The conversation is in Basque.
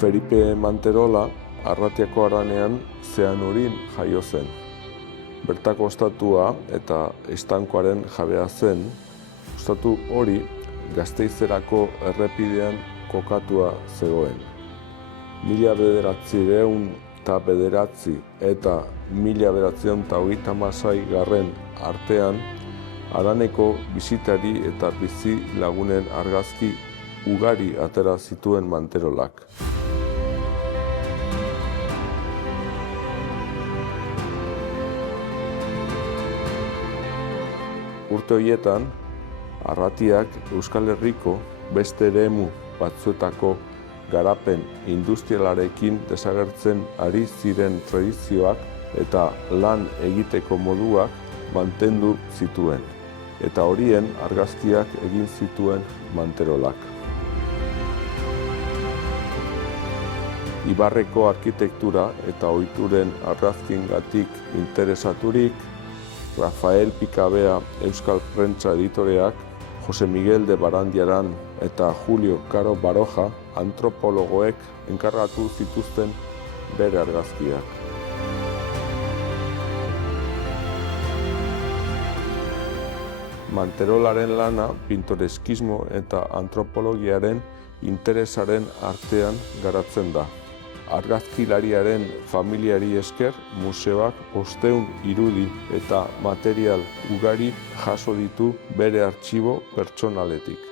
Felipe Manterola Arratiako Haranean Zeanurin jaio zen. Bertako ostatua eta estankoaren jabea zen. Ostatu hori Gasteizerako errepidean kokatua zegoen. 1909 eta 1936 garren artean haraneko bisitari eta bizi lagunen argazki ugari atera zituen Manterolak. Urte horietan, Arratiak Euskal Herriko beste eremu batzuetako garapen industrialarekin desagertzen ari ziren tradizioak eta lan egiteko moduak mantendu zituen, eta horien argazkiak egin zituen Manterolak. Ibarreko arkitektura eta ohituren argazkiengatik interesaturik, Rafael Picabea Euskal Prentsa editoreak, Jose Miguel de Barandiaran eta Julio Caro Baroja antropologoek enkargatu zituzten bere argazkiak. Manterolaren lana pintoreskismo eta antropologiaren interesaren artean garatzen da. Argazkilariaren familiari esker, museoak 500 irudi eta material ugari jaso ditu bere artxibo pertsonaletik.